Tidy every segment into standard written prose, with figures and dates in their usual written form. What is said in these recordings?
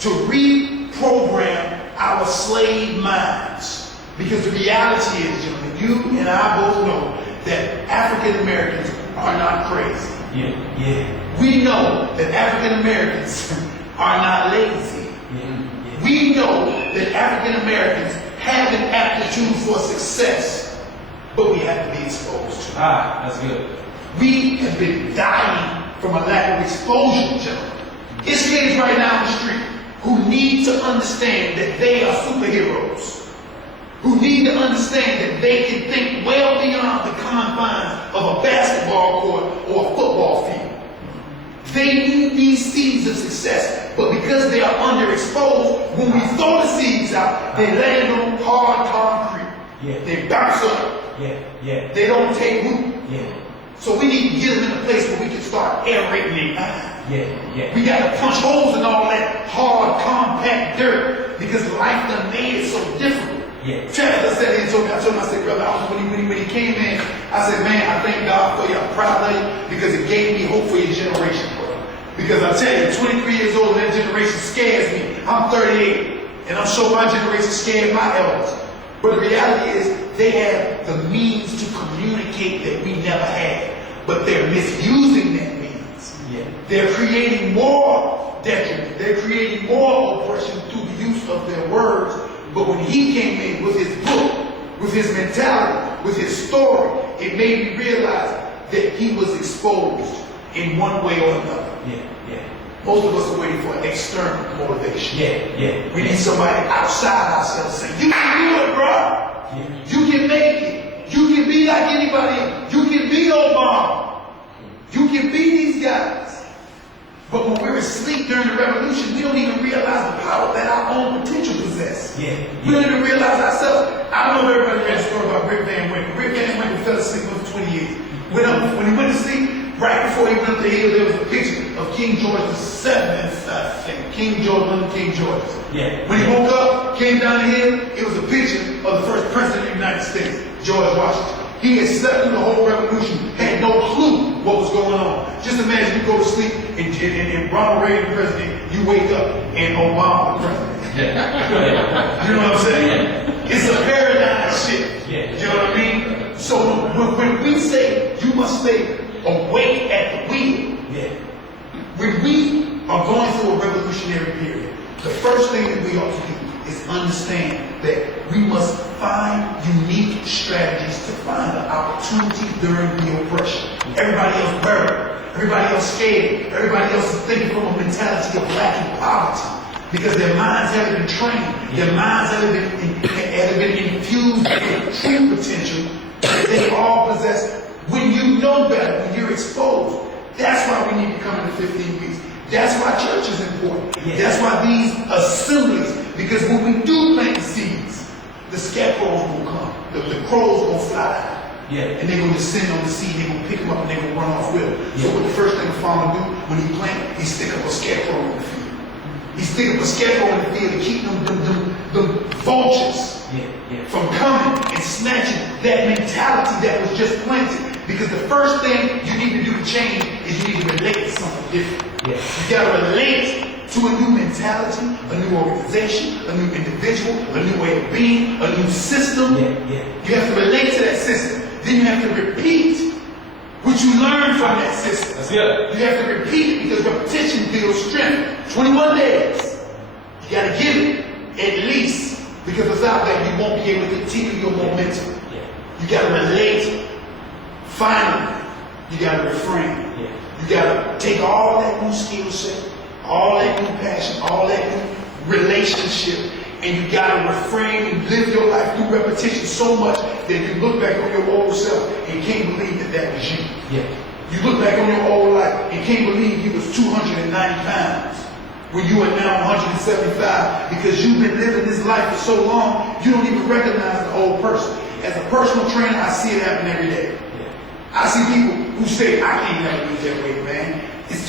to reprogram our slave minds. Because the reality is, gentlemen, you and I both know that African Americans are not crazy. We know that African Americans are not lazy. We know that African Americans have an aptitude for success, but we have to be exposed to it. That's good. We have been dying from a lack of exposure, gentlemen. It's kids right now in the street who need to understand that they are superheroes, who need to understand that they can think well beyond the confines of a basketball court or a football field. They need these seeds of success, but because they are underexposed, when we throw the seeds out, they land on hard concrete. They bounce up. They don't take root. So we need to get them in a place where we can start aerating their mind. We got to punch holes in all that hard, compact dirt because life done made it so difficult. Travis said, I told him, I said, brother, when he came in, I said, man, I thank God for you. I'm proud of you because it gave me hope for your generation, brother. Because I tell you, 23 years old, that generation scares me. I'm 38, and I'm sure my generation scared my elders. But the reality is, they have the means to communicate that we never had, but they're misusing that means. They're creating more detriment. They're creating more oppression through the use of their words. But when he came in with his book, with his mentality, with his story, it made me realize that he was exposed in one way or another. Most of us are waiting for external motivation. We need somebody outside ourselves saying, you can do it, bro. You can make it. You can be like anybody else. You can be Obama. You can be these guys. But when we're asleep during the revolution, we don't even realize the power that our own potential possess. We don't even realize ourselves. I don't know if everybody read the story about Rip Van Winkle. Rip Van Winkle fell asleep for 20 years. When he went to sleep, right before he went up the hill, there was a picture of King George VII, I think. King George, one of the King Georges. When he woke up, came down the hill, it was a picture of the first president of the United States, George Washington. He had slept through the whole revolution, had no clue what was going on. Just imagine you go to sleep and Ronald Reagan president, you wake up and Obama the president. You know what I'm saying? It's a paradigm shift. You know what I mean? So when we say you must stay awake at the wheel, when we are going through a revolutionary period, the first thing that we ought to do is understand that we must find unique strategies to find the opportunity during the oppression. Everybody else buried, everybody else scared, everybody else is thinking from a mentality of lack and poverty because their minds haven't been trained, their minds haven't been infused with true potential that they all possess. When you know better, when you're exposed, that's why we need to come into 15 weeks. That's why church is important. That's why these assemblies, because when we do plant the seeds, the scarecrows will come. The crows will fly out. And they're going to descend on the seed, they're going to pick them up and they're going to run off with them. So what the first thing a farmer do when he plants, he stick up a scarecrow in the field. He stick up a scarecrow in the field to keep them vultures from coming and snatching that mentality that was just planted. Because the first thing you need to do to change is you need to relate to something different. You got to relate to a new mentality, a new organization, a new individual, a new way of being, a new system. You have to relate to that system. Then you have to repeat what you learned from that system. You have to repeat it because repetition builds strength. 21 days. You got to give it at least because without that you won't be able to continue your momentum. You got to relate. Finally, you got to refrain. You got to take all that new skill set, all that new passion, all that new relationship, and you got to refrain and live your life through repetition so much that you look back on your old self and can't believe that that was you. You look back on your old life and can't believe you was 290 pounds when you are now 175 because you've been living this life for so long, you don't even recognize the old person. As a personal trainer, I see it happen every day. I see people who say, I can't never lose that weight, man. That's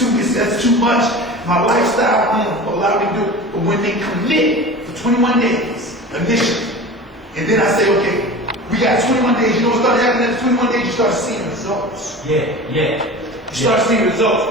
too much. My lifestyle won't allow me to do it. But when they commit for 21 days, initially, and then I say, okay, we got 21 days. You know what started happening after 21 days? You start seeing results. You start seeing results.